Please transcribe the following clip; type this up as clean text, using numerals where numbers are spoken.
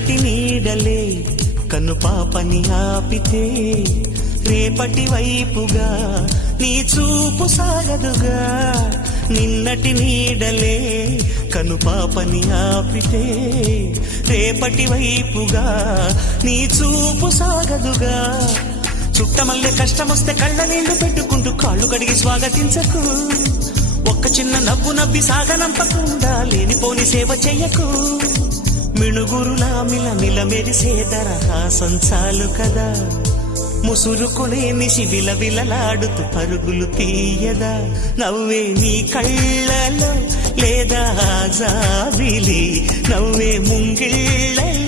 నిన్నటి నీడలే కన్ను పాపని ఆపితే రేపటి వైపుగా నీ చూపు సాగదుగా. నిన్నటి నీడలే కను పాపని ఆపితే రేపటి వైపుగా నీ చూపు సాగదుగా. చుట్టమల్లె కష్టమొస్తే కళ్ళ నీళ్లు పెట్టుకుంటూ కాళ్ళు కడిగి స్వాగతించకు. ఒక్క చిన్న నవ్వు నవ్వి సాగనంపకుండా లేనిపోని సేవ చెయ్యకు. మిణుగురులా మిలమిల మెరిసే దరహాసం చాలు కదా. ముసురుకునే నిశి విలవిలలాడుతూ పరుగులు తీయదా. నవ్వే నీ కళ్ళలో లేదా జాబిలి, నవ్వే ముంగిళ్ళలో